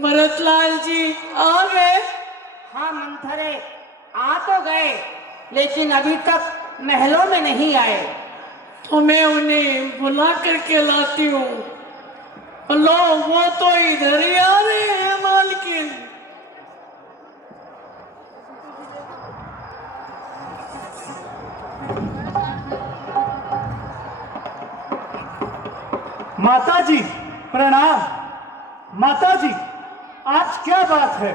भरतलाल जी आ गए? हाँ मंथरे, आ तो गए, लेकिन अभी तक महलों में नहीं आए। तो मैं उन्हें बुला करके लाती हूँ। लो, वो तो इधर ही आ रहे हैं मालकिन। माताजी प्रणाम। माताजी, आज क्या बात है?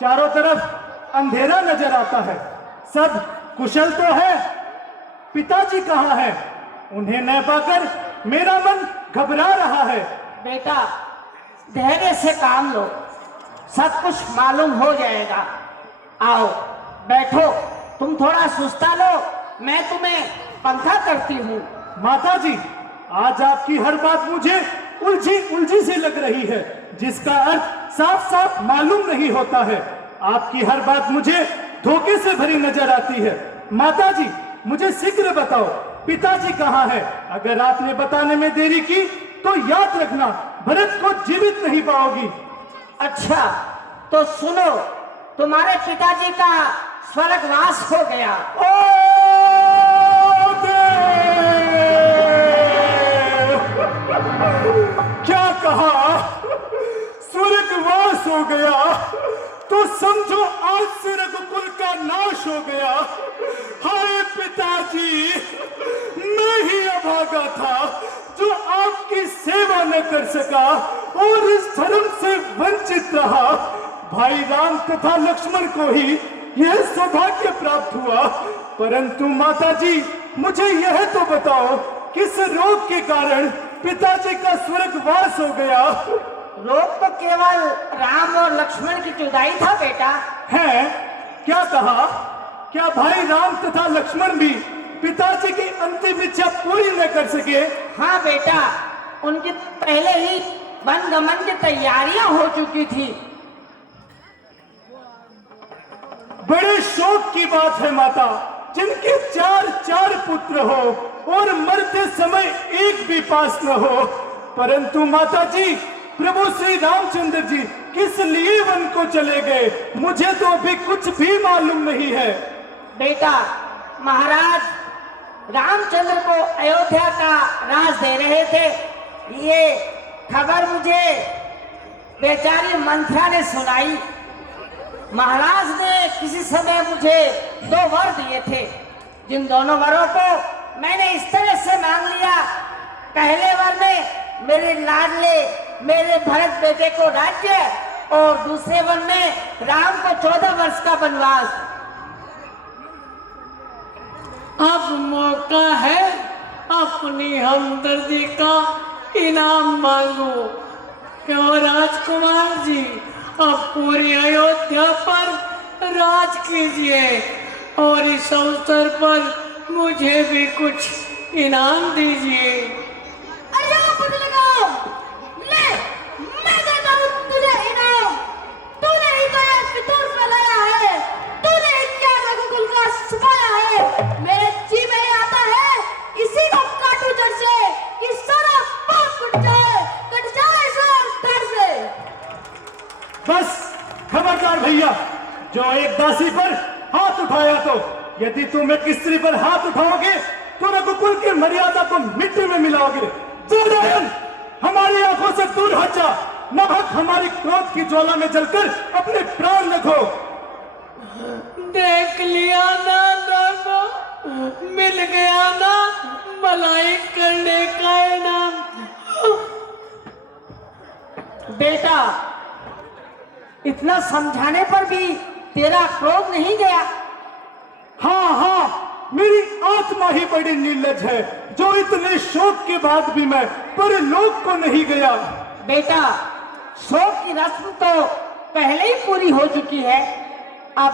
चारों तरफ अंधेरा नजर आता है। सब कुशल तो है? पिताजी कहाँ हैं? उन्हें न पाकर मेरा मन घबरा रहा है। बेटा, धैर्य से काम लो, सब कुछ मालूम हो जाएगा। आओ बैठो, तुम थोड़ा सुस्ता लो, मैं तुम्हें पंखा करती हूँ। माताजी, आज आपकी हर बात मुझे उलझी उलझी सी लग रही है, जिसका अर्थ साफ साफ मालूम नहीं होता है। आपकी हर बात मुझे धोखे से भरी नजर आती है। माताजी, मुझे शीघ्र बताओ, पिताजी कहाँ है? अगर आपने बताने में देरी की तो याद रखना, भरत को जीवित नहीं पाओगी। अच्छा तो सुनो, तुम्हारे पिताजी का स्वर्गवास हो गया। क्या कहा? स्वर्गवास हो गया? तो समझो आज से रघुकुल का नाश हो गया। हाय पिताजी, मैं ही अभागा था जो आपकी सेवा न कर सका और इस धर्म से वंचित रहा। भाई राम तथा लक्ष्मण को ही यह सौभाग्य प्राप्त हुआ, परंतु माताजी मुझे यह तो बताओ, किस रोग के कारण पिताजी का स्वर्गवास हो गया? रोग तो केवल राम और लक्ष्मण की जुदाई था बेटा। है? क्या कहा? क्या भाई राम तथा लक्ष्मण भी पिताजी की अंतिम इच्छा पूरी न कर सके? हाँ बेटा, उनकी पहले ही वन गमन की तैयारियां हो चुकी थी। बड़े शोक की बात है माता, जिनके चार पुत्र हो और मरते समय एक भी पास न हो। परंतु माता जी, प्रभु श्री रामचंद्र जी किस लिए वन को चले गए, मुझे तो अभी कुछ भी मालूम नहीं है। बेटा, महाराज रामचंद्र को अयोध्या का राज दे रहे थे। ये खबर मुझे बेचारी मंथरा ने सुनाई। महाराज ने किसी समय मुझे 2 वर दिए थे, जिन दोनों वरों को मैंने इस तरह से मांग लिया। पहले वर में मेरे लाडले मेरे भरत बेटे को राज्य, और दूसरे वर में राम को 14 वर्ष का वनवास। अब मौका है अपनी हमदर्दी का इनाम मांगो। क्यों राजकुमार जी, अब पूरी अयोध्या पर राज कीजिए और इस अवसर पर मुझे भी कुछ इनाम दीजिए। अरे मुझे लगाओ, ले मैं देता हूँ तुझे इनाम। तूने ही तो ये फितूर फैलाया है, तूने ही क्या रघुकुल का छुपाया है। मेरे जी में ही आता है इसी को काटू जड़ से कि सारा पाप कट जाए सर डर से। बस खबरदार भैया, जो एक दासी पर हाथ उठाया तो यदि तुम एक स्त्री पर हाथ उठाओगे तो रघुकुल की मर्यादा को मिट्टी में मिलाओगे। जयरायन, हमारी आंखों से दूर हट जा, नाहक हमारी क्रोध की ज्वाला में जलकर अपने प्राण रखो। देख लिया ना दादा, मिल गया ना भलाई करने का इनाम। बेटा, इतना समझाने पर भी तेरा क्रोध नहीं गया? हाँ, मेरी आत्मा ही बड़ी निर्लज है, जो इतने शोक के बाद भी मैं परलोक को नहीं गया। बेटा, शोक की रस्म तो पहले ही पूरी हो चुकी है। अब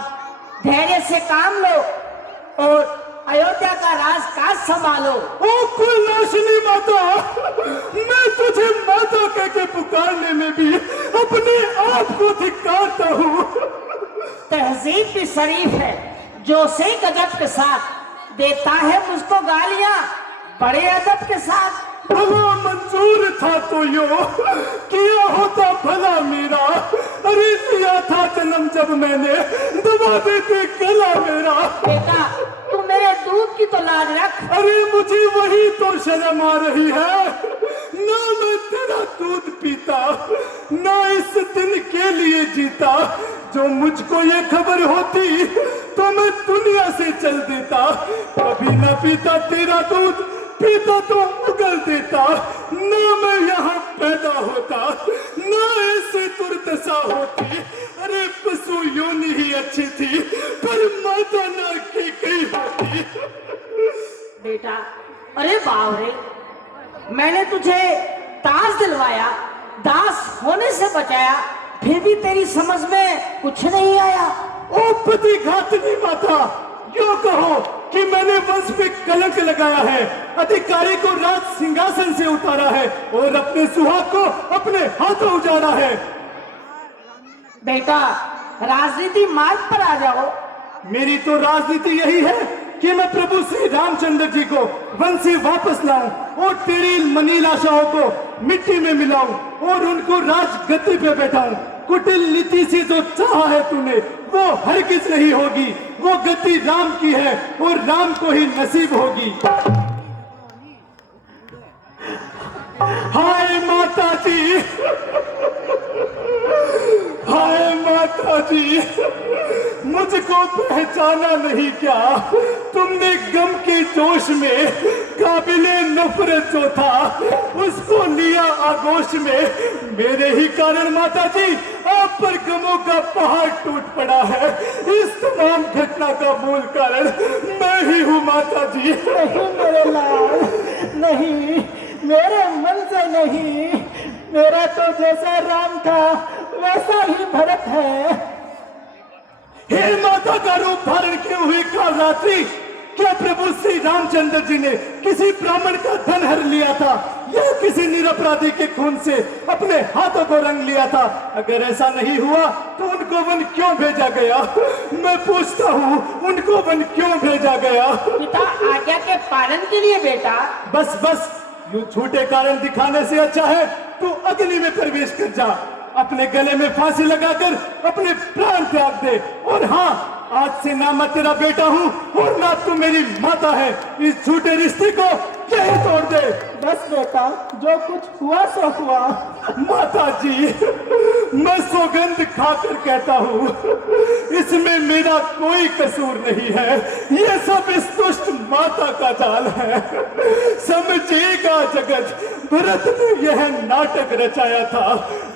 धैर्य से काम लो और अयोध्या का राजकाज संभालो। ओ कुलनाशिनी माता, मैं तुझे माता कह के पुकारने में भी अपने आप को धिक्कारता हूँ। तहजीब भी शरीफ है, जो से गजब के साथ देता है मुझको गालियां, बड़े अदब के साथ भला मंजूर था तो यो किया होता भला मेरा। अरे लिया था जन्म जब मैंने, दबा देते गला मेरा। बेटा तू मेरे दूध की तो लाज रख। अरे मुझे वही तो शर्म आ रही है, ना मैं तेरा दूध पीता, ना इस दिन के लिए जीता। जो मुझको ये खबर होती तो मैं दुनिया से चल देता। कभी ना पीता तेरा दूध, पीता तो उगल देता। ना मैं यहाँ पैदा होता, ना ऐसे दुर्दशा होती। अरे पशु योनि ही अच्छी थी, पर माता ना की गई होती। बेटा अरे बावरे, मैंने तुझे दास दिलवाया, दास होने से बचाया, फिर भी तेरी समझ में कुछ नहीं आया। ओ पति घातनी माता, यो कहो कि मैंने वंश पे कलंक लगाया है, अधिकारी को राज सिंहासन से उतारा है और अपने सुहाग को अपने हाथों उजाड़ा है। बेटा राजनीति मार्ग पर आ जाओ। मेरी तो राजनीति यही है कि मैं प्रभु श्री रामचंद्र जी को वन से वापस लाऊं और तेरी मनील आशाओं को मिट्टी में मिलाऊं और उनको राज गद्दी पे बैठाऊं। कुटिल नीति से जो चाहा है तूने वो हरगिज नहीं होगी। वो गद्दी राम की है और राम को ही नसीब होगी। हाय माता जी, हाय माता जी, मुझको पहचाना नहीं क्या? तुमने गम के जोश में काबिले नफरत जो था उसको लिया आगोश में। मेरे ही कारण माता जी आप पर गमों का पहाड़ टूट पड़ा है। इस तमाम घटना का मूल कारण मैं ही हूँ माता जी। नहीं मेरे लाल, नहीं, मेरे मन से नहीं। मेरा तो जैसा राम था वैसा ही भरत है। हे माता का रूप धारण किए हुए काल रात्रि, क्या प्रभु श्री रामचंद्र जी ने किसी ब्राह्मण का धन हर लिया था या किसी निरपराधी के खून से अपने हाथों को रंग लिया था? अगर ऐसा नहीं हुआ तो उनको वन क्यों भेजा गया? मैं पूछता हूँ, उनको वन क्यों भेजा गया? पिता आज्ञा के पालन के लिए बेटा। बस बस, यूं झूठे कारण दिखाने से अच्छा है तू अग्नि में प्रवेश कर जा, अपने गले में फांसी लगाकर अपने प्राण त्याग दे। और हाँ, आज से ना मैं तेरा बेटा हूँ और ना तू मेरी माता है। इस झूठे रिश्ते को यही तोड़ दे। बस बेटा, जो कुछ हुआ सो हुआ। माता जी, मैं सौगंध खाकर कहता हूँ, इसमें मेरा कोई कसूर नहीं है। ये सब इस दुष्ट माता का जाल है। समझेगा जगत, भरत ने यह नाटक रचाया था।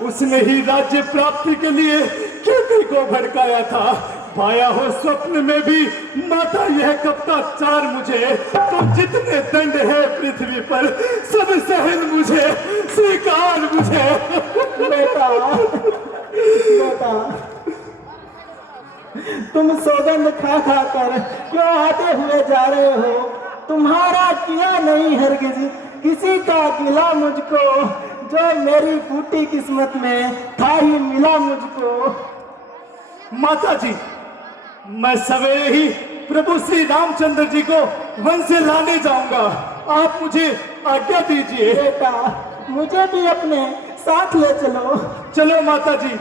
उसने ही राज्य प्राप्ति के लिए खेती को भड़काया था। पाया हो स्वप्न में भी माता यह कपता चार मुझे। तो जितने दंड है पृथ्वी पर सब सहन मुझे, स्वीकार मुझे। बेटा, बेटा, तुम सौगंध खा खा कर क्यों आते हुए जा रहे हो? तुम्हारा किया नहीं हरगिज किसी का गिला मुझको, जो मेरी फूटी किस्मत में था ही मिला मुझको। माता जी, मैं सवेरे ही प्रभु श्री रामचंद्र जी को वन से लाने जाऊंगा। आप मुझे आज्ञा दीजिए। बेटा, मुझे भी अपने साथ ले चलो। चलो माता जी।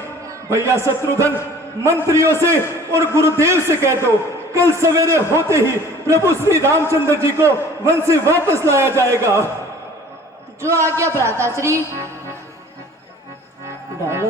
भैया शत्रुघ्न, मंत्रियों से और गुरुदेव से कह दो, कल सवेरे होते ही प्रभु श्री रामचंद्र जी को वन से वापस लाया जाएगा। जो आज्ञा भ्राताश्री। डालो।